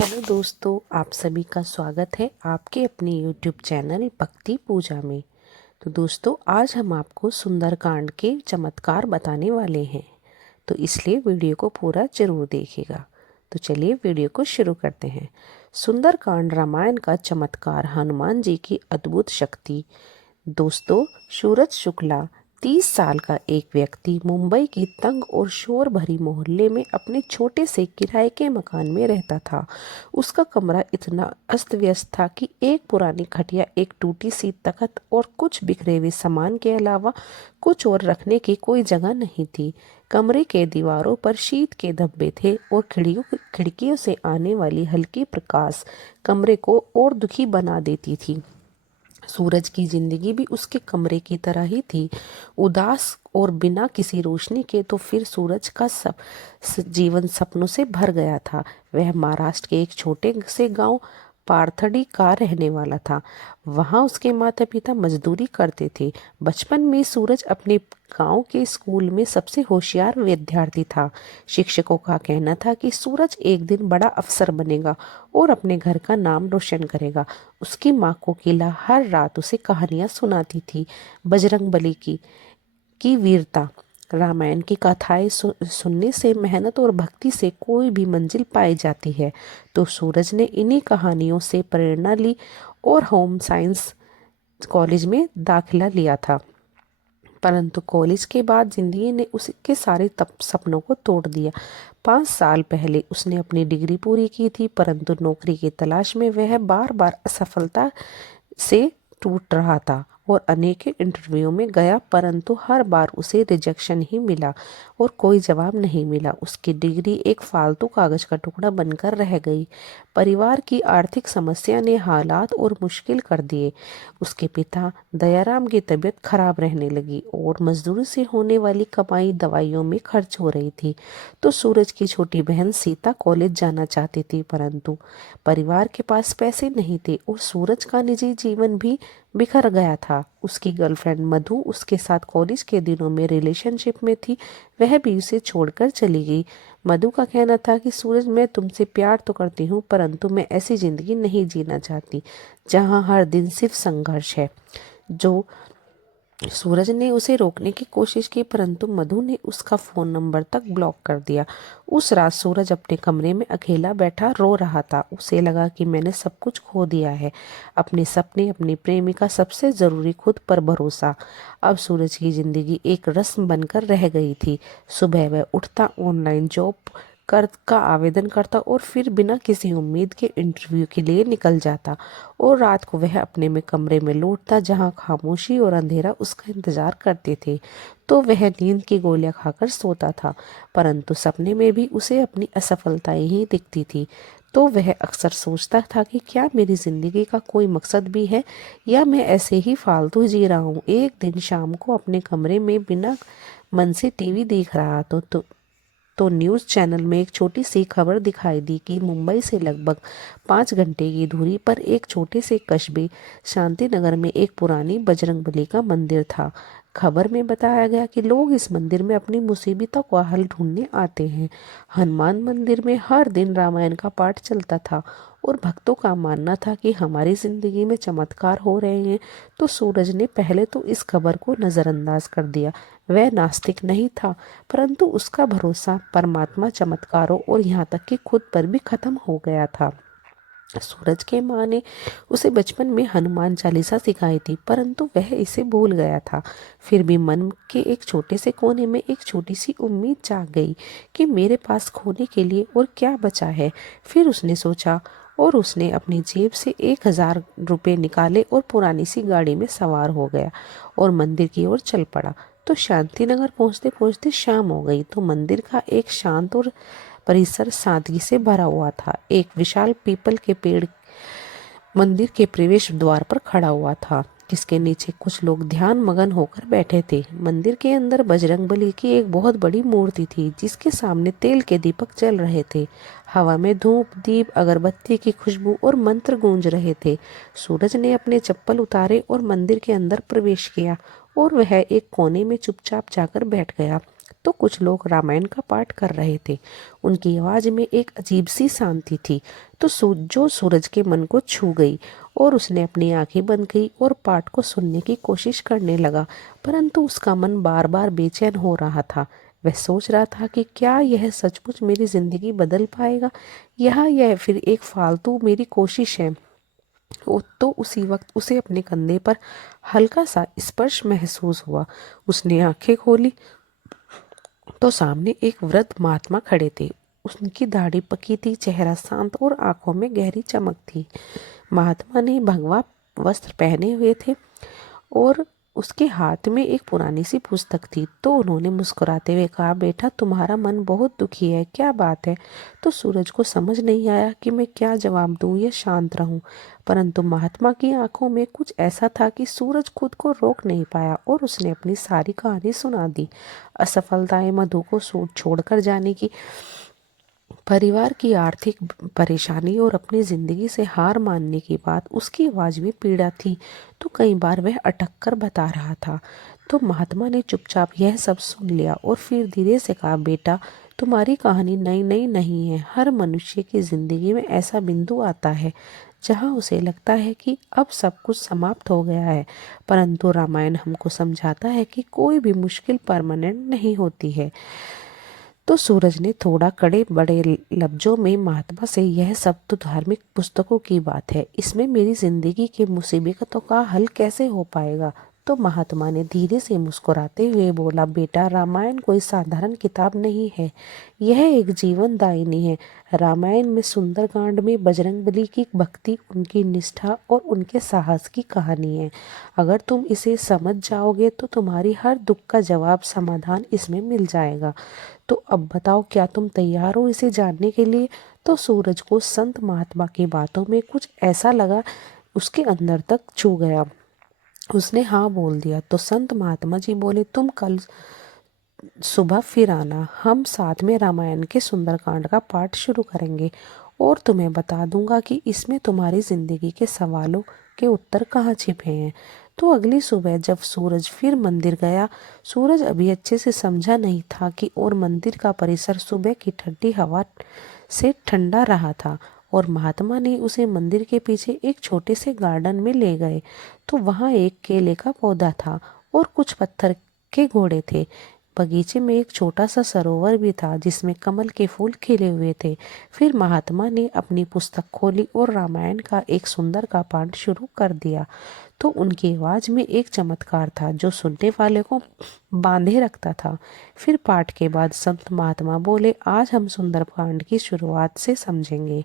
Hello दोस्तों, आप सभी का स्वागत है आपके अपने यूट्यूब चैनल भक्ति पूजा में। तो दोस्तों, आज हम आपको सुंदरकांड के चमत्कार बताने वाले हैं, तो इसलिए वीडियो को पूरा जरूर देखिएगा। तो चलिए वीडियो को शुरू करते हैं। सुंदरकांड रामायण का चमत्कार, हनुमान जी की अद्भुत शक्ति। दोस्तों, सूरज शुक्ला 30 साल का एक व्यक्ति मुंबई की तंग और शोर भरी मोहल्ले में अपने छोटे से किराए के मकान में रहता था। उसका कमरा इतना अस्त व्यस्त था कि एक पुरानी खटिया, एक टूटी सी तख्त और कुछ बिखरे हुए सामान के अलावा कुछ और रखने की कोई जगह नहीं थी। कमरे के दीवारों पर शीत के धब्बे थे और खिड़कियों से आने वाली हल्की प्रकाश कमरे को और दुखी बना देती थी। सूरज की जिंदगी भी उसके कमरे की तरह ही थी, उदास और बिना किसी रोशनी के। तो फिर सूरज का सब जीवन सपनों से भर गया था। वह महाराष्ट्र के एक छोटे से गांव पारथडी का रहने वाला था। वहां उसके माता पिता मजदूरी करते थे। बचपन में सूरज अपने गांव के स्कूल में सबसे होशियार विद्यार्थी था। शिक्षकों का कहना था कि सूरज एक दिन बड़ा अफसर बनेगा और अपने घर का नाम रोशन करेगा। उसकी माँ कोकिला हर रात उसे कहानियां सुनाती थी, बजरंगबली की वीरता, रामायण की कथाएं सुनने से मेहनत और भक्ति से कोई भी मंजिल पाई जाती है। तो सूरज ने इन्हीं कहानियों से प्रेरणा ली और होम साइंस कॉलेज में दाखिला लिया था। परंतु कॉलेज के बाद जिंदगी ने उसके सारे सपनों को तोड़ दिया। 5 साल पहले उसने अपनी डिग्री पूरी की थी, परंतु नौकरी की तलाश में वह बार बार असफलता से टूट रहा था और अनेक इंटरव्यू में गया, परंतु हर बार उसे रिजेक्शन ही मिला और कोई जवाब नहीं मिला। उसकी डिग्री एक फालतू कागज का टुकड़ा बनकर रह गई। परिवार की आर्थिक समस्या ने हालात और मुश्किल कर दिए। उसके पिता दयाराम की तबीयत खराब रहने लगी और मजदूरी से होने वाली कमाई दवाइयों में खर्च हो रही थी। तो सूरज की छोटी बहन सीता कॉलेज जाना चाहती थी, परंतु परिवार के पास पैसे नहीं थे और सूरज का निजी जीवन भी बिखर गया था। उसकी गर्लफ्रेंड मधु उसके साथ कॉलेज के दिनों में रिलेशनशिप में थी, वह भी उसे छोड़कर चली गई। मधु का कहना था कि सूरज, मैं तुमसे प्यार तो करती हूँ, परंतु मैं ऐसी जिंदगी नहीं जीना चाहती जहाँ हर दिन सिर्फ संघर्ष है। जो सूरज ने उसे रोकने की कोशिश की, परंतु मधु ने उसका फोन नंबर तक ब्लॉक कर दिया। उस रात सूरज अपने कमरे में अकेला बैठा रो रहा था। उसे लगा कि मैंने सब कुछ खो दिया है, अपने सपने, अपनी प्रेमिका, सबसे जरूरी खुद पर भरोसा। अब सूरज की जिंदगी एक रस्म बनकर रह गई थी। सुबह वह उठता, ऑनलाइन जॉब का आवेदन करता और फिर बिना किसी उम्मीद के इंटरव्यू के लिए निकल जाता, और रात को वह अपने में कमरे में लौटता जहां खामोशी और अंधेरा उसका इंतजार करते थे। तो वह नींद की गोलियां खाकर सोता था, परंतु सपने में भी उसे अपनी असफलताएं ही दिखती थी। तो वह अक्सर सोचता था कि क्या मेरी जिंदगी का कोई मकसद भी है, या मैं ऐसे ही फालतू जी रहा हूँ। एक दिन शाम को अपने कमरे में बिना मन से टीवी देख रहा तो न्यूज़ चैनल में एक छोटी सी खबर दिखाई दी कि मुंबई से लगभग 5 घंटे की दूरी पर एक छोटे से कस्बे शांति नगर में एक पुरानी बजरंगबली का मंदिर था। खबर में बताया गया कि लोग इस मंदिर में अपनी मुसीबतों का हल ढूंढने आते हैं। हनुमान मंदिर में हर दिन रामायण का पाठ चलता था और भक्तों का मानना था कि हमारी जिंदगी में चमत्कार हो रहे हैं। तो सूरज ने पहले तो इस खबर को नजरअंदाज कर दिया। वह नास्तिक नहीं था, परंतु उसका भरोसा परमात्मा, चमत्कारों और यहाँ तक कि खुद पर भी खत्म हो गया था। सूरज के माँ ने उसे बचपन में हनुमान चालीसा सिखाई थी, परंतु वह इसे भूल गया था। फिर भी मन के एक छोटे से कोने में एक छोटी सी उम्मीद जाग गई कि मेरे पास खोने के लिए और क्या बचा है। फिर उसने सोचा और उसने अपनी जेब से 1000 रुपये निकाले और पुरानी सी गाड़ी में सवार हो गया और मंदिर की ओर चल पड़ा। तो शांतिनगर पहुंचते पहुंचते शाम हो गई। तो मंदिर का एक शांत और परिसर सादगी से भरा हुआ था। एक विशाल पीपल के पेड़ मंदिर के प्रवेश द्वार पर खड़ा हुआ था, जिसके नीचे कुछ लोग ध्यान मगन होकर बैठे थे। मंदिर के अंदर बजरंगबली की एक बहुत बड़ी मूर्ति थी, जिसके सामने तेल के दीपक जल रहे थे। हवा में धूप, दीप, अगरबत्ती की खुशबू और मंत्र गूंज रहे थे। सूरज ने अपने चप्पल उतारे और मंदिर के अंदर प्रवेश किया और वह एक कोने में चुपचाप जाकर बैठ गया। तो कुछ लोग रामायण का पाठ कर रहे थे। उनकी आवाज में एक अजीब सी शांति थी तो जो सूरज के मन को छू गई और उसने अपनी आंखें बंद की और पाठ को सुनने की कोशिश करने लगा, परंतु उसका मन बार बार बेचैन हो रहा था। वह सोच रहा था कि क्या यह सचमुच मेरी जिंदगी बदल पाएगा या यह फिर एक फालतू मेरी कोशिश है। तो उसी वक्त उसे अपने कंधे पर हल्का सा स्पर्श महसूस हुआ। उसने आंखें खोली तो सामने एक वृद्ध महात्मा खड़े थे। उनकी दाढ़ी पकी थी, चेहरा शांत और आंखों में गहरी चमक थी। महात्मा ने भगवा वस्त्र पहने हुए थे और उसके हाथ में एक पुरानी सी पुस्तक थी। तो उन्होंने मुस्कुराते हुए कहा, बेटा तुम्हारा मन बहुत दुखी है, क्या बात है। तो सूरज को समझ नहीं आया कि मैं क्या जवाब दूं या शांत रहूं, परंतु महात्मा की आंखों में कुछ ऐसा था कि सूरज खुद को रोक नहीं पाया और उसने अपनी सारी कहानी सुना दी। असफलताएं, मधु को छोड़कर जाने की, परिवार की आर्थिक परेशानी और अपनी जिंदगी से हार मानने की बात। उसकी आवाज में पीड़ा थी तो कई बार वह अटक कर बता रहा था। तो महात्मा ने चुपचाप यह सब सुन लिया और फिर धीरे से कहा, बेटा तुम्हारी कहानी नई नई नहीं है। हर मनुष्य की जिंदगी में ऐसा बिंदु आता है जहां उसे लगता है कि अब सब कुछ समाप्त हो गया है, परंतु रामायण हमको समझाता है कि कोई भी मुश्किल परमानेंट नहीं होती है। तो सूरज ने थोड़ा कड़े बड़े लफ्जों में महात्मा से, यह सब तो धार्मिक पुस्तकों की बात है, इसमें मेरी जिंदगी की मुसीबतों का हल कैसे हो पाएगा। तो महात्मा ने धीरे से मुस्कुराते हुए बोला, बेटा रामायण कोई साधारण किताब नहीं है, यह एक जीवन दायिनी है। रामायण में सुंदरकांड में बजरंगबली की भक्ति, उनकी निष्ठा और उनके साहस की कहानी है। अगर तुम इसे समझ जाओगे तो तुम्हारी हर दुख का जवाब, समाधान इसमें मिल जाएगा। तो अब बताओ, क्या तुम तैयार हो इसे जानने के लिए। तो सूरज को संत महात्मा की बातों में कुछ ऐसा लगा, उसके अंदर तक छू गया। उसने हाँ बोल दिया। तो संत महात्मा जी बोले, तुम कल सुबह फिर आना, हम साथ में रामायण के सुंदरकांड का पाठ शुरू करेंगे और तुम्हें बता दूंगा कि इसमें तुम्हारी जिंदगी के सवालों के उत्तर कहाँ छिपे हैं। तो अगली सुबह जब सूरज फिर मंदिर गया, सूरज अभी अच्छे से समझा नहीं था कि और मंदिर का परिसर सुबह की ठंडी हवा से ठंडा रहा था और महात्मा ने उसे मंदिर के पीछे एक छोटे से गार्डन में ले गए। तो वहाँ एक केले का पौधा था और कुछ पत्थर के घोड़े थे। बगीचे में एक छोटा सा सरोवर भी था जिसमें कमल के फूल खिले हुए थे। फिर महात्मा ने अपनी पुस्तक खोली और रामायण का एक सुंदर का पाठ शुरू कर दिया। तो उनकी आवाज में एक चमत्कार था जो सुनने वाले को बांधे रखता था। फिर पाठ के बाद संत महात्मा बोले, आज हम सुंदरकांड की शुरुआत से समझेंगे।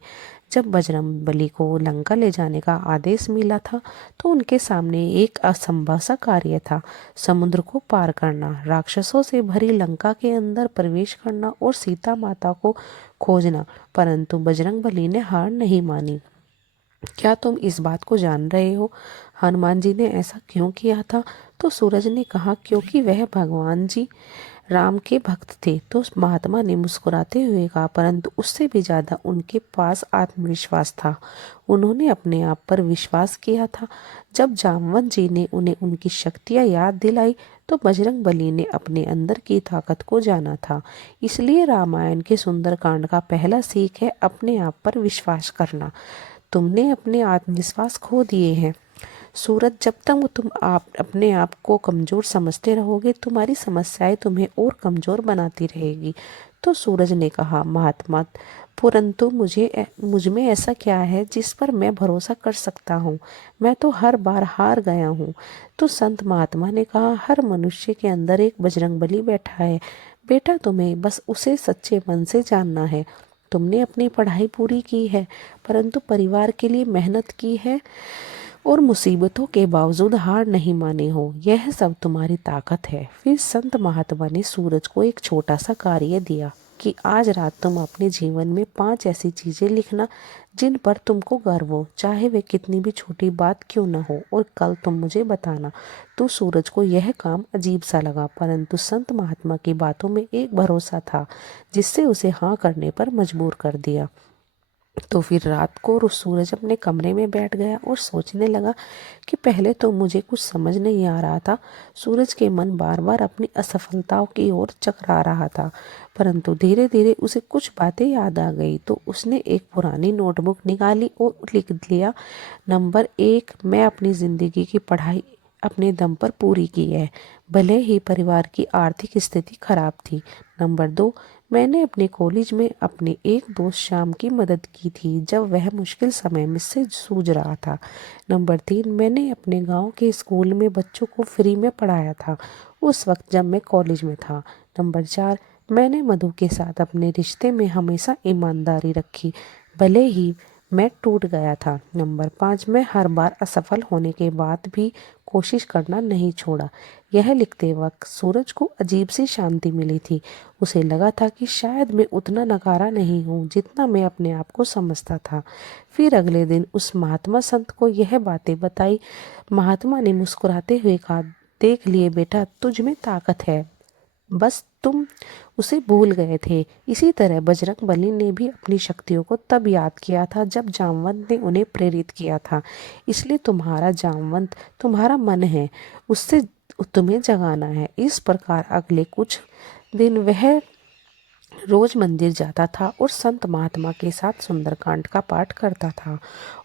जब बजरंगबली को लंका ले जाने का आदेश मिला था तो उनके सामने एक असंभव सा कार्य था, समुद्र को पार करना, राक्षसों से भरी लंका के अंदर प्रवेश करना और सीता माता को खोजना। परंतु बजरंगबली ने हार नहीं मानी। क्या तुम इस बात को जान रहे हो हनुमान जी ने ऐसा क्यों किया था। तो सूरज ने कहा, क्योंकि वह भगवान जी राम के भक्त थे। तो महात्मा ने मुस्कुराते हुए कहा, परंतु उससे भी ज्यादा उनके पास आत्मविश्वास था। उन्होंने अपने आप पर विश्वास किया था। जब जामवंत जी ने उन्हें उनकी शक्तियां याद दिलाई तो बजरंगबली ने अपने अंदर की ताकत को जाना था। इसलिए रामायण के सुंदरकांड का पहला सीख है अपने आप पर विश्वास करना। तुमने अपने आत्मविश्वास खो दिए हैं सूरज। जब तक तुम अपने आप को कमजोर समझते रहोगे, तुम्हारी समस्याएं तुम्हें और कमजोर बनाती रहेगी। तो सूरज ने कहा, महात्मा परंतु मुझ में ऐसा क्या है जिस पर मैं भरोसा कर सकता हूँ। मैं तो हर बार हार गया हूँ। तो संत महात्मा ने कहा, हर मनुष्य के अंदर एक बजरंगबली बैठा है बेटा, तुम्हें बस उसे सच्चे मन से जानना है। तुमने अपनी पढ़ाई पूरी की है, परंतु परिवार के लिए मेहनत की है और मुसीबतों के बावजूद हार नहीं माने हो, यह सब तुम्हारी ताकत है। फिर संत महात्मा ने सूरज को एक छोटा सा कार्य दिया कि आज रात तुम अपने जीवन में 5 ऐसी चीजें लिखना जिन पर तुमको गर्व हो, चाहे वे कितनी भी छोटी बात क्यों ना हो, और कल तुम मुझे बताना। तो सूरज को यह काम अजीब सा लगा, परंतु संत महात्मा की बातों में एक भरोसा था जिससे उसे हाँ करने पर मजबूर कर दिया। तो फिर रात को सूरज अपने कमरे में बैठ गया और सोचने लगा कि पहले तो मुझे कुछ समझ नहीं आ रहा था। सूरज के मन बार बार अपनी असफलताओं की ओर चकरा रहा था, परंतु धीरे धीरे उसे कुछ बातें याद आ गई। तो उसने एक पुरानी नोटबुक निकाली और लिख लिया, नंबर 1, मैं अपनी ज़िंदगी की पढ़ाई अपने दम पर पूरी की है, भले ही परिवार की आर्थिक स्थिति खराब थी। नंबर 2, मैंने अपने कॉलेज में अपने एक दोस्त श्याम की मदद की थी जब वह मुश्किल समय में से जूझ रहा था। नंबर 3, मैंने अपने गांव के स्कूल में बच्चों को फ्री में पढ़ाया था उस वक्त जब मैं कॉलेज में था। नंबर 4, मैंने मधु के साथ अपने रिश्ते में हमेशा ईमानदारी रखी, भले ही मैं टूट गया था। नंबर 5, मैं हर बार असफल होने के बाद भी कोशिश करना नहीं छोड़ा। यह लिखते वक्त सूरज को अजीब सी शांति मिली थी। उसे लगा था कि शायद मैं उतना नकारा नहीं हूँ जितना मैं अपने आप को समझता था। फिर अगले दिन उस महात्मा संत को यह बातें बताई। महात्मा ने मुस्कुराते हुए कहा, देख लिए बेटा, तुझ में ताकत है, बस तुम उसे भूल गए थे। इसी तरह बजरंग बली ने भी अपनी शक्तियों को तब याद किया था जब जामवंत ने उन्हें प्रेरित किया था। इसलिए तुम्हारा जामवंत तुम्हारा मन है, उससे तुम्हें जगाना है। इस प्रकार अगले कुछ दिन वह रोज मंदिर जाता था और संत महात्मा के साथ सुंदरकांड का पाठ करता था,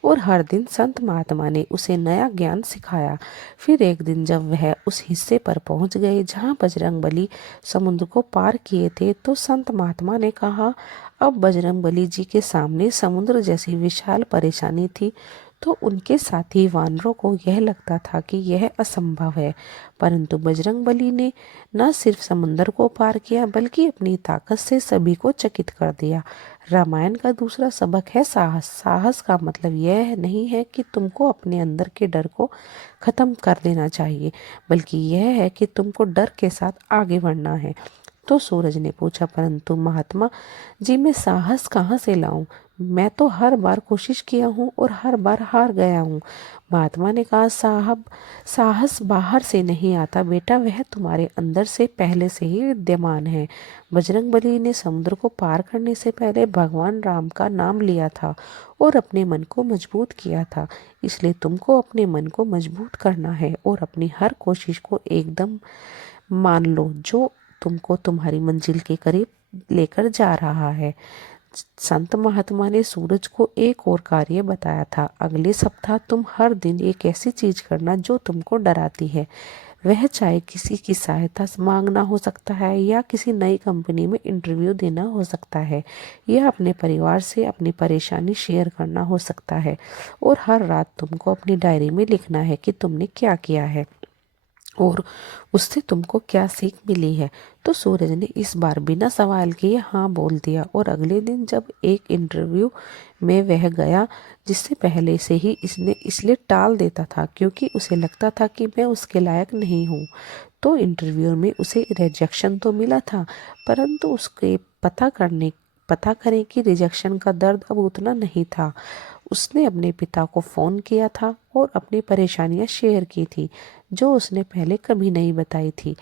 और हर दिन संत महात्मा ने उसे नया ज्ञान सिखाया। फिर एक दिन जब वह उस हिस्से पर पहुंच गए जहां बजरंगबली समुद्र को पार किए थे, तो संत महात्मा ने कहा, अब बजरंगबली जी के सामने समुद्र जैसी विशाल परेशानी थी। तो उनके साथी वानरों को यह लगता था कि यह असंभव है, परंतु बजरंगबली ने न सिर्फ समुद्र को पार किया बल्कि अपनी ताकत से सभी को चकित कर दिया। रामायण का दूसरा सबक है साहस। साहस का मतलब यह नहीं है कि तुमको अपने अंदर के डर को खत्म कर देना चाहिए, बल्कि यह है कि तुमको डर के साथ आगे बढ़ना है। तो सूरज ने पूछा, परंतु महात्मा जी, मैं साहस कहाँ से लाऊं? मैं तो हर बार कोशिश किया हूँ और हर बार हार गया हूँ। महात्मा ने कहा, साहब, साहस बाहर से नहीं आता बेटा, वह तुम्हारे अंदर से पहले से ही विद्यमान है। बजरंगबली ने समुद्र को पार करने से पहले भगवान राम का नाम लिया था और अपने मन को मजबूत किया था। इसलिए तुमको अपने मन को मजबूत करना है और अपनी हर कोशिश को एकदम मान लो जो तुमको तुम्हारी मंजिल के करीब लेकर जा रहा है। संत महात्मा ने सूरज को एक और कार्य बताया था, अगले सप्ताह तुम हर दिन एक ऐसी चीज करना जो तुमको डराती है। वह चाहे किसी की सहायता मांगना हो सकता है या किसी नई कंपनी में इंटरव्यू देना हो सकता है या अपने परिवार से अपनी परेशानी शेयर करना हो सकता है। और हर रात तुमको अपनी डायरी में लिखना है कि तुमने क्या किया है और उससे तुमको क्या सीख मिली है। तो सूरज ने इस बार बिना सवाल किए हाँ बोल दिया, और अगले दिन जब एक इंटरव्यू में वह गया जिससे पहले से ही इसने इसलिए टाल देता था क्योंकि उसे लगता था कि मैं उसके लायक नहीं हूँ, तो इंटरव्यू में उसे रिजेक्शन तो मिला था, परंतु उसके पता करें कि रिजेक्शन का दर्द अब उतना नहीं था। उसने अपने पिता को फ़ोन किया था और अपनी परेशानियां शेयर की थी जो उसने पहले कभी नहीं बताई थी।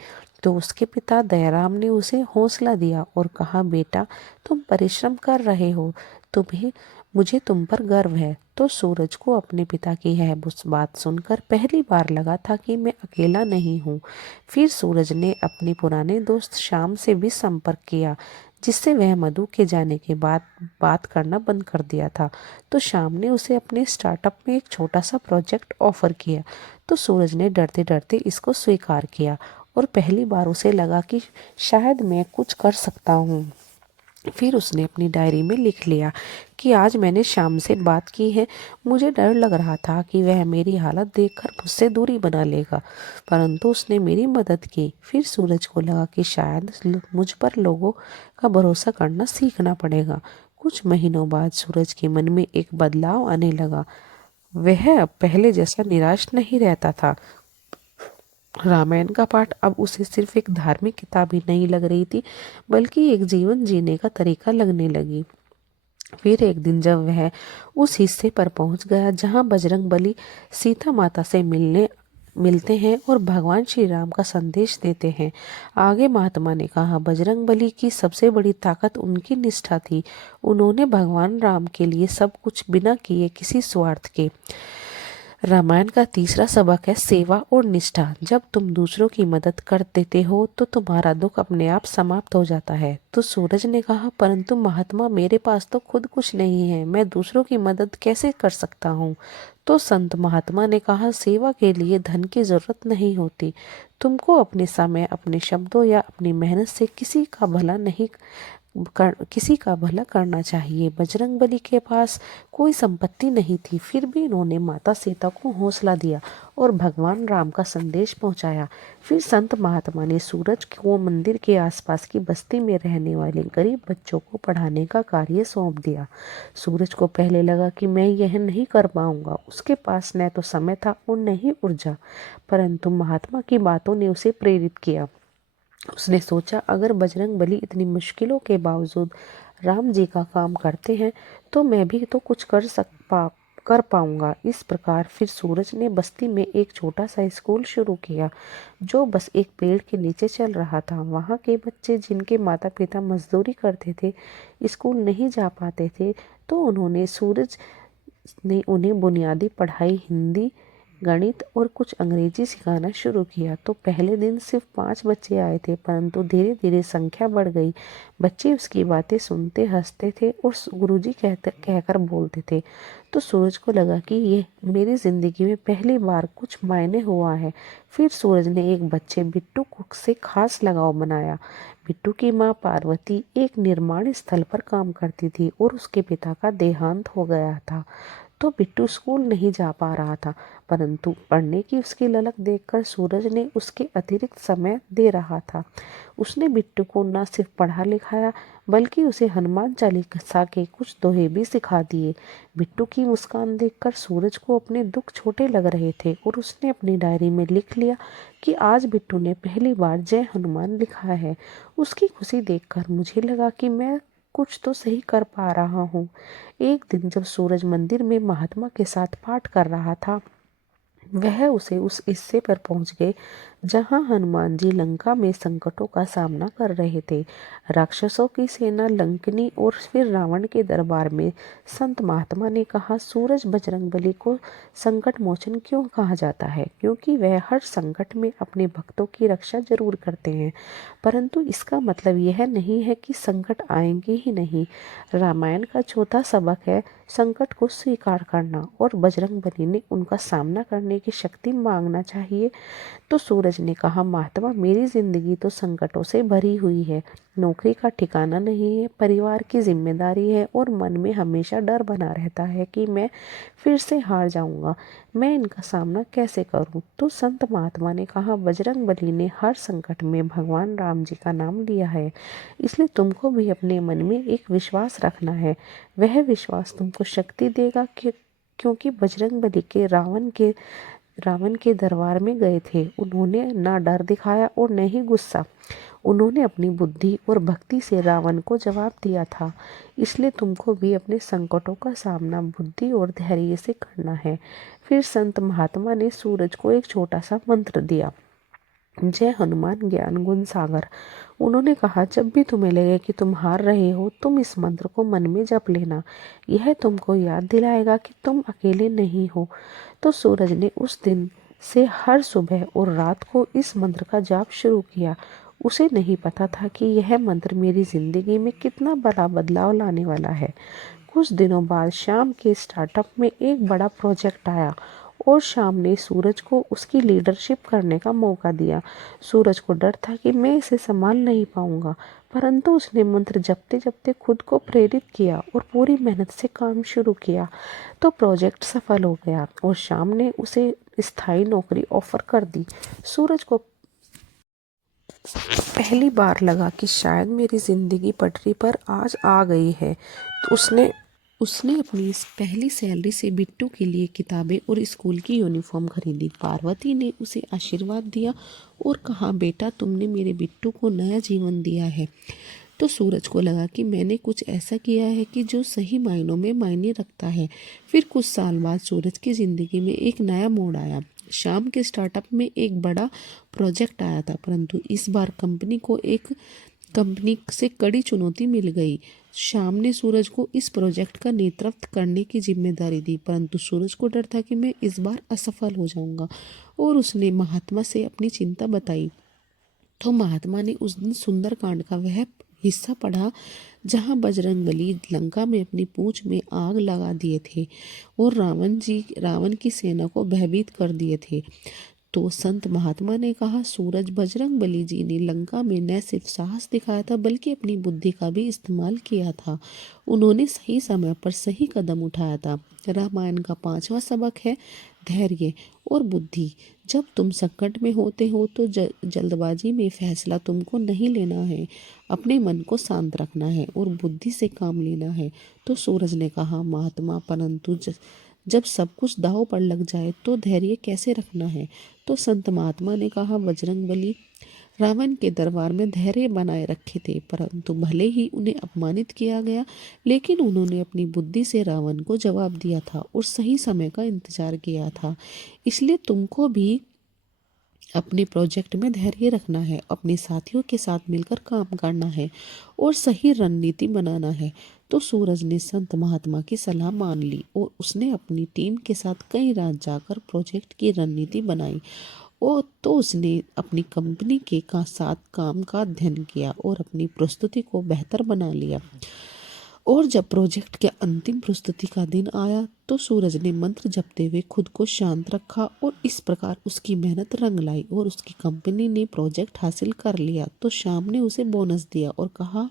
तो उसके पिता दयाराम ने उसे हौसला दिया और कहा, बेटा, तुम परिश्रम कर रहे हो, तुम्हें मुझे तुम पर गर्व है। तो सूरज को अपने पिता की यह बात सुनकर पहली बार लगा था कि मैं अकेला नहीं हूँ। फिर सूरज ने अपने पुराने दोस्त श्याम से भी संपर्क किया, जिससे वह मधु के जाने के बाद बात करना बंद कर दिया था। तो श्याम ने उसे अपने स्टार्टअप में एक छोटा सा प्रोजेक्ट ऑफर किया। तो सूरज ने डरते डरते इसको स्वीकार किया और पहली बार उसे लगा कि शायद मैं कुछ कर सकता हूँ। फिर उसने अपनी डायरी में लिख लिया कि आज मैंने श्याम से बात की है। मुझे डर लग रहा था कि वह मेरी हालत देखकर मुझसे दूरी बना लेगा, परंतु उसने मेरी मदद की। फिर सूरज को लगा कि शायद मुझ पर लोगों का भरोसा करना सीखना पड़ेगा। कुछ महीनों बाद सूरज के मन में एक बदलाव आने लगा। वह अब पहले जैसा निराश नहीं रहता था। रामायण का पाठ अब उसे सिर्फ एक धार्मिक किताब ही नहीं लग रही थी, बल्कि एक जीवन जीने का तरीका लगने लगी। फिर एक दिन जब वह उस हिस्से पर पहुंच गया जहां बजरंग बली सीता माता से मिलने मिलते हैं और भगवान श्री राम का संदेश देते हैं। आगे महात्मा ने कहा, बजरंगबली की सबसे बड़ी ताकत उनकी निष्ठा थी। उन्होंने भगवान राम के लिए सब कुछ बिना किए किसी स्वार्थ के। रामायण का तीसरा सबक है सेवा और निष्ठा। जब तुम दूसरों की मदद कर देते हो तो तुम्हारा दुख अपने आप समाप्त हो जाता है। तो सूरज ने कहा, परंतु महात्मा, मेरे पास तो खुद कुछ नहीं है, मैं दूसरों की मदद कैसे कर सकता हूँ। तो संत महात्मा ने कहा, सेवा के लिए धन की जरूरत नहीं होती। तुमको अपने समय, अपने शब्दों या अपनी मेहनत से किसी का भला करना चाहिए। बजरंगबली के पास कोई संपत्ति नहीं थी, फिर भी इन्होंने माता सीता को हौसला दिया और भगवान राम का संदेश पहुंचाया। फिर संत महात्मा ने सूरज को मंदिर के आसपास की बस्ती में रहने वाले गरीब बच्चों को पढ़ाने का कार्य सौंप दिया। सूरज को पहले लगा कि मैं यह नहीं कर पाऊंगा, उसके पास न तो समय था और न ही ऊर्जा, परंतु महात्मा की बातों ने उसे प्रेरित किया। उसने सोचा, अगर बजरंगबली इतनी मुश्किलों के बावजूद राम जी का काम करते हैं तो मैं भी तो कुछ कर पाऊंगा। इस प्रकार फिर सूरज ने बस्ती में एक छोटा सा स्कूल शुरू किया जो बस एक पेड़ के नीचे चल रहा था। वहाँ के बच्चे जिनके माता पिता मजदूरी करते थे, स्कूल नहीं जा पाते थे, तो सूरज ने उन्हें बुनियादी पढ़ाई, हिंदी, गणित और कुछ अंग्रेजी सिखाना शुरू किया। तो पहले दिन सिर्फ 5 बच्चे आए थे, परंतु धीरे धीरे संख्या बढ़ गई। बच्चे उसकी बातें सुनते, हंसते थे और गुरुजी कहकर बोलते थे। तो सूरज को लगा कि ये मेरी जिंदगी में पहली बार कुछ मायने हुआ है। फिर सूरज ने एक बच्चे बिट्टू को से खास लगाव बनाया। बिट्टू की माँ पार्वती एक निर्माण स्थल पर काम करती थी और उसके पिता का देहांत हो गया था। तो बिट्टू स्कूल नहीं जा पा रहा था, परंतु पढ़ने की उसकी ललक देखकर सूरज ने उसके अतिरिक्त समय दे रहा था। उसने बिट्टू को न सिर्फ पढ़ा लिखाया, बल्कि उसे हनुमान चालीसा के कुछ दोहे भी सिखा दिए। बिट्टू की मुस्कान देखकर सूरज को अपने दुख छोटे लग रहे थे और उसने अपनी डायरी में लिख लिया कि आज बिट्टू ने पहली बार जय हनुमान लिखा है। उसकी खुशी देखकर मुझे लगा कि मैं कुछ तो सही कर पा रहा हूँ। एक दिन जब सूरज मंदिर में महात्मा के साथ पाठ कर रहा था, वह उसे उस हिस्से पर पहुंच गए जहां हनुमान जी लंका में संकटों का सामना कर रहे थे। राक्षसों की सेना, लंकनी और फिर रावण के दरबार में। संत महात्मा ने कहा, सूरज बजरंगबली को संकट मोचन क्यों कहा जाता है? क्योंकि वह हर संकट में अपने भक्तों की रक्षा जरूर करते हैं, परंतु इसका मतलब यह नहीं है कि संकट आएंगे ही नहीं। रामायण का चौथा सबक है संकट को स्वीकार करना, और बजरंगबली ने उनका सामना करने की शक्ति मांगना चाहिए। तो सूरज ने कहा, महात्मा, मेरी जिंदगी तो संकटों से भरी हुई है। नौकरी का ठिकाना नहीं है, परिवार की जिम्मेदारी है और मन में हमेशा डर बना रहता है कि मैं फिर से हार जाऊंगा। मैं इनका सामना कैसे करूं? तो संत महात्मा ने कहा, बजरंगबली ने हर संकट में भगवान राम जी का नाम लिया है, इसलिए तुमको भी अपने मन में एक विश्वास रखना है। वह विश्वास तुमको शक्ति देगा क्योंकि बजरंगबली के रावण के दरबार में गए थे। उन्होंने ना डर दिखाया और न ही गुस्सा। उन्होंने अपनी बुद्धि और भक्ति से रावण को जवाब दिया था। इसलिए तुमको भी अपने संकटों का सामना बुद्धि और धैर्य से करना है। फिर संत महात्मा ने सूरज को एक छोटा सा मंत्र दिया, जय हनुमान ज्ञान गुण सागर। उन्होंने कहा, जब भी तुम्हें लगे कि तुम हार रहे हो, तुम इस मंत्र को मन में जप लेना। यह तुमको याद दिलाएगा कि तुम अकेले नहीं हो। तो सूरज ने उस दिन से हर सुबह और रात को इस मंत्र का जाप शुरू किया। उसे नहीं पता था कि यह मंत्र मेरी जिंदगी में कितना बड़ा बदलाव लाने वाला है। कुछ दिनों बाद शाम के स्टार्टअप में एक बड़ा प्रोजेक्ट आया और शाम ने सूरज को उसकी लीडरशिप करने का मौका दिया। सूरज को डर था कि मैं इसे संभाल नहीं पाऊंगा, परंतु उसने मंत्र जपते जपते खुद को प्रेरित किया और पूरी मेहनत से काम शुरू किया। तो प्रोजेक्ट सफल हो गया और शाम ने उसे स्थायी नौकरी ऑफर कर दी। सूरज को पहली बार लगा कि शायद मेरी जिंदगी पटरी पर आज आ गई है। तो उसने अपनी इस पहली सैलरी से बिट्टू के लिए किताबें और स्कूल की यूनिफॉर्म खरीदी। पार्वती ने उसे आशीर्वाद दिया और कहा, बेटा, तुमने मेरे बिट्टू को नया जीवन दिया है। तो सूरज को लगा कि मैंने कुछ ऐसा किया है कि जो सही मायनों में मायने रखता है। फिर कुछ साल बाद सूरज की जिंदगी में एक नया मोड़ आया। शाम के स्टार्टअप में एक बड़ा प्रोजेक्ट आया था, परंतु इस बार कंपनी से कड़ी चुनौती मिल गई। शाम ने सूरज को इस प्रोजेक्ट का नेतृत्व करने की जिम्मेदारी दी, परंतु सूरज को डर था कि मैं इस बार असफल हो जाऊंगा, और उसने महात्मा से अपनी चिंता बताई। तो महात्मा ने उस दिन सुंदरकांड का वह हिस्सा पढ़ा जहां बजरंगबली लंका में अपनी पूंछ में आग लगा दिए थे और रावण की सेना को भयभीत कर दिए थे। तो संत महात्मा ने कहा, सूरज, बजरंगबली जी ने लंका में न सिर्फ साहस दिखाया था बल्कि अपनी बुद्धि का भी इस्तेमाल किया था। उन्होंने सही समय पर सही कदम उठाया था। रामायण का 5वां सबक है धैर्य और बुद्धि। जब तुम संकट में होते हो तो जल्दबाजी में फैसला तुमको नहीं लेना है, अपने मन को शांत रखना है और बुद्धि से काम लेना है। तो सूरज ने कहा, महात्मा, परंतु जब सब कुछ दांव पर लग जाए तो धैर्य कैसे रखना है? तो संत महात्मा ने कहा, बजरंगबली रावण के दरबार में धैर्य बनाए रखे थे, परंतु भले ही उन्हें अपमानित किया गया, लेकिन उन्होंने अपनी बुद्धि से रावण को जवाब दिया था और सही समय का इंतजार किया था। इसलिए तुमको भी अपने प्रोजेक्ट में धैर्य रखना है, अपने साथियों के साथ मिलकर काम करना है और सही रणनीति बनाना है। तो सूरज ने संत महात्मा की सलाह मान ली और उसने अपनी टीम के साथ कई रात जाकर प्रोजेक्ट की रणनीति बनाई। और तो उसने अपनी कंपनी के साथ काम का अध्ययन किया और अपनी प्रस्तुति को बेहतर बना लिया। और जब प्रोजेक्ट के अंतिम प्रस्तुति का दिन आया तो सूरज ने मंत्र जपते हुए खुद को शांत रखा और इस प्रकार उसकी मेहनत रंग लाई और उसकी कंपनी ने प्रोजेक्ट हासिल कर लिया। तो शाम ने उसे बोनस दिया और कहा,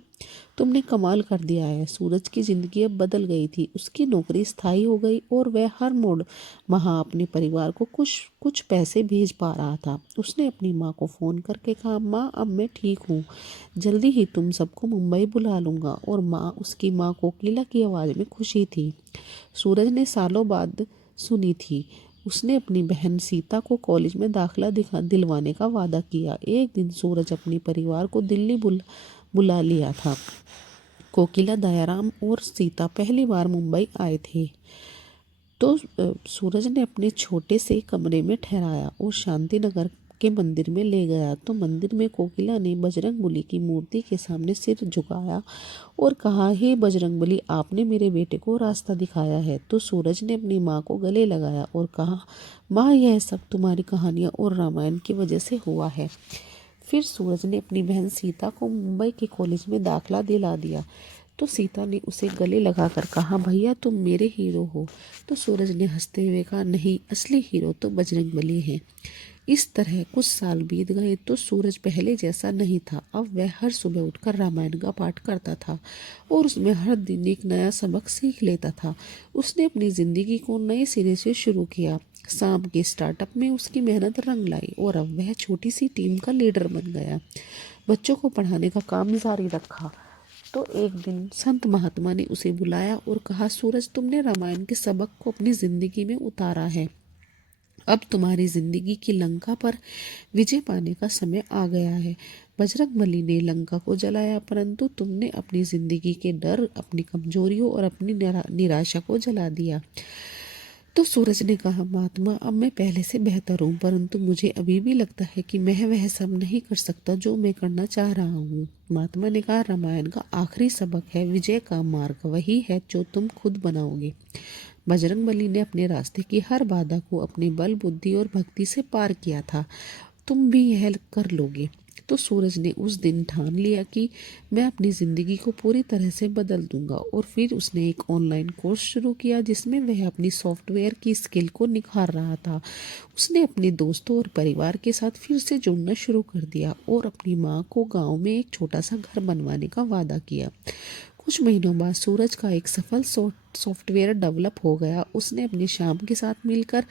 तुमने कमाल कर दिया है। सूरज की जिंदगी अब बदल गई थी, उसकी नौकरी स्थायी हो गई और वह हर माह अपने परिवार को कुछ कुछ पैसे भेज पा रहा था। उसने अपनी माँ को फ़ोन करके कहा, माँ, अब मैं ठीक हूँ, जल्दी ही तुम सबको मुंबई बुला लूँगा। और उसकी माँ कोकिला की आवाज़ में खुशी थी। सूरज ने सालों बाद सुनी थी। उसने अपनी बहन सीता को कॉलेज में दाखिला दिलवाने का वादा किया। एक दिन सूरज अपने परिवार को दिल्ली बुला लिया था। कोकिला, दयाराम और सीता पहली बार मुंबई आए थे। तो सूरज ने अपने छोटे से कमरे में ठहराया और शांति नगर के मंदिर में ले गया। तो मंदिर में कोकिला ने बजरंगबली की मूर्ति के सामने सिर झुकाया और कहा, हे बजरंगबली, आपने मेरे बेटे को रास्ता दिखाया है। तो सूरज ने अपनी माँ को गले लगाया और कहा, माँ, यह सब तुम्हारी कहानियाँ और रामायण की वजह से हुआ है। फिर सूरज ने अपनी बहन सीता को मुंबई के कॉलेज में दाखिला दिला दिया। तो सीता ने उसे गले लगाकर कहा, भैया, तुम मेरे हीरो हो। तो सूरज ने हंसते हुए कहा, नहीं, असली हीरो तो बजरंगबली हैं। इस तरह कुछ साल बीत गए तो सूरज पहले जैसा नहीं था। अब वह हर सुबह उठकर रामायण का पाठ करता था और उसमें हर दिन एक नया सबक सीख लेता था। उसने अपनी जिंदगी को नए सिरे से शुरू किया। शाम के स्टार्टअप में उसकी मेहनत रंग लाई और अब वह छोटी सी टीम का लीडर बन गया। बच्चों को पढ़ाने का काम जारी रखा। तो एक दिन संत महात्मा ने उसे बुलाया और कहा, सूरज, तुमने रामायण के सबक को अपनी जिंदगी में उतारा है। अब तुम्हारी जिंदगी की लंका पर विजय पाने का समय आ गया है। बजरंगबली ने लंका को जलाया, परंतु तुमने अपनी जिंदगी के डर, अपनी कमजोरियों और अपनी निराशा को जला दिया। तो सूरज ने कहा, महात्मा, अब मैं पहले से बेहतर हूँ, परंतु मुझे अभी भी लगता है कि मैं वह सब नहीं कर सकता जो मैं करना चाह रहा हूँ। महात्मा ने कहा, रामायण का आखिरी सबक है, विजय का मार्ग वही है जो तुम खुद बनाओगे। बजरंगबली ने अपने रास्ते की हर बाधा को अपने बल, बुद्धि और भक्ति से पार किया था। तुम भी यह कर लोगे। तो सूरज ने उस दिन ठान लिया कि मैं अपनी ज़िंदगी को पूरी तरह से बदल दूंगा। और फिर उसने एक ऑनलाइन कोर्स शुरू किया जिसमें वह अपनी सॉफ्टवेयर की स्किल को निखार रहा था। उसने अपने दोस्तों और परिवार के साथ फिर से जुड़ना शुरू कर दिया और अपनी माँ को गांव में एक छोटा सा घर बनवाने का वादा किया। कुछ महीनों बाद सूरज का एक सफल सॉफ्टवेयर डेवलप हो गया। उसने अपनी शाम के साथ मिलकर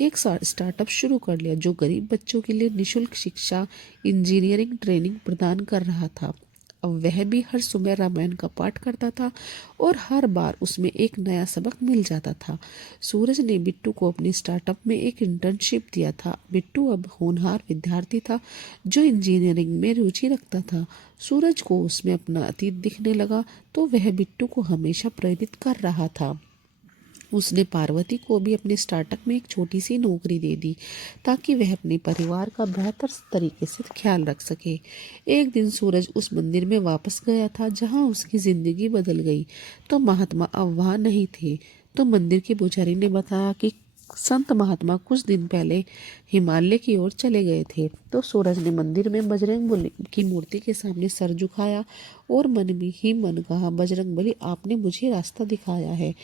एक स्टार्टअप शुरू कर लिया जो गरीब बच्चों के लिए निःशुल्क शिक्षा, इंजीनियरिंग ट्रेनिंग प्रदान कर रहा था। अब वह भी हर सुबह रामायण का पाठ करता था और हर बार उसमें एक नया सबक मिल जाता था। सूरज ने बिट्टू को अपनी स्टार्टअप में एक इंटर्नशिप दिया था। बिट्टू अब होनहार विद्यार्थी था जो इंजीनियरिंग में रुचि रखता था। सूरज को उसमें अपना अतीत दिखने लगा तो वह बिट्टू को हमेशा प्रेरित कर रहा था। उसने पार्वती को भी अपने स्टार्टअप में एक छोटी सी नौकरी दे दी ताकि वह अपने परिवार का बेहतर तरीके से ख्याल रख सके। एक दिन सूरज उस मंदिर में वापस गया था जहां उसकी ज़िंदगी बदल गई। तो महात्मा अब वहाँ नहीं थे। तो मंदिर के पुजारी ने बताया कि संत महात्मा कुछ दिन पहले हिमालय की ओर चले गए थे। तो सूरज ने मंदिर में बजरंग बली की मूर्ति के सामने सर झुकाया और मन में ही मन कहा, बजरंग बली, आपने मुझे रास्ता दिखाया है।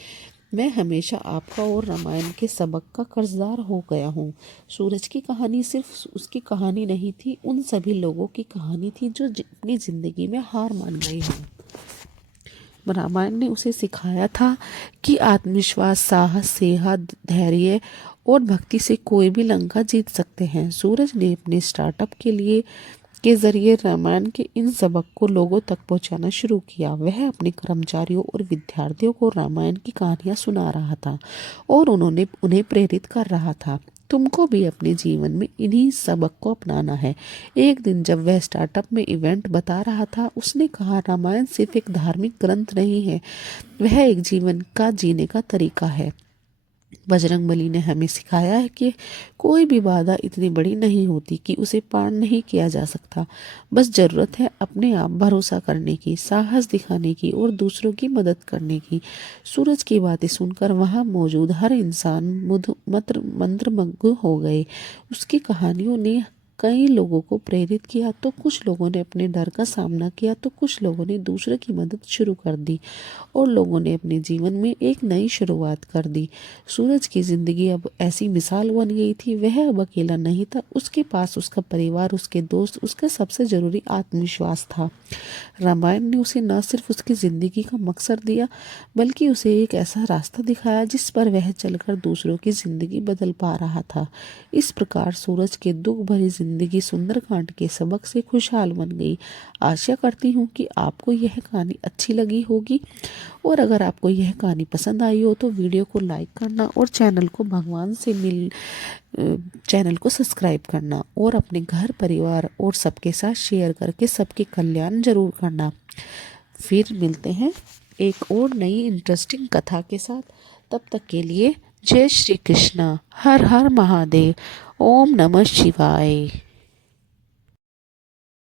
मैं हमेशा आपका और रामायण के सबक का कर्जदार हो गया हूँ। सूरज की कहानी सिर्फ उसकी कहानी नहीं थी, उन सभी लोगों की कहानी थी जो अपनी ज़िंदगी में हार मान गए हैं। रामायण ने उसे सिखाया था कि आत्मविश्वास, साहस, सेहत, धैर्य और भक्ति से कोई भी लंका जीत सकते हैं। सूरज ने अपने स्टार्टअप के जरिए रामायण के इन सबक को लोगों तक पहुंचाना शुरू किया। वह अपने कर्मचारियों और विद्यार्थियों को रामायण की कहानियां सुना रहा था और उन्हें प्रेरित कर रहा था। तुमको भी अपने जीवन में इन्हीं सबक को अपनाना है। एक दिन जब वह स्टार्टअप में इवेंट बता रहा था, उसने कहा, रामायण सिर्फ एक धार्मिक ग्रंथ नहीं है, वह एक जीवन का जीने का तरीका है। बजरंगबली ने हमें सिखाया है कि कोई भी बाधा इतनी बड़ी नहीं होती कि उसे पार नहीं किया जा सकता। बस ज़रूरत है अपने आप भरोसा करने की, साहस दिखाने की और दूसरों की मदद करने की। सूरज की बातें सुनकर वहाँ मौजूद हर इंसान मंत्रमुग्ध हो गए। उसकी कहानियों ने कई लोगों को प्रेरित किया, तो कुछ लोगों ने अपने डर का सामना किया, तो कुछ लोगों ने दूसरों की मदद शुरू कर दी और लोगों ने अपने जीवन में एक नई शुरुआत कर दी। सूरज की ज़िंदगी अब ऐसी मिसाल बन गई थी। वह अब अकेला नहीं था, उसके पास उसका परिवार, उसके दोस्त, उसका सबसे ज़रूरी आत्मविश्वास था। रामायण ने उसे न सिर्फ उसकी ज़िंदगी का मकसद दिया, बल्कि उसे एक ऐसा रास्ता दिखाया जिस पर वह चलकर दूसरों की ज़िंदगी बदल पा रहा था। इस प्रकार सूरज के दुख भरी ज़िंदगी सुंदरकांड के सबक से खुशहाल बन गई। आशा करती हूँ कि आपको यह कहानी अच्छी लगी होगी और अगर आपको यह कहानी पसंद आई हो तो वीडियो को लाइक करना और चैनल को सब्सक्राइब करना और अपने घर परिवार और सबके साथ शेयर करके सबके कल्याण जरूर करना। फिर मिलते हैं एक और नई इंटरेस्टिंग कथा के साथ। तब तक के लिए जय श्री कृष्णा, हर हर महादेव, ओम नमः शिवाय।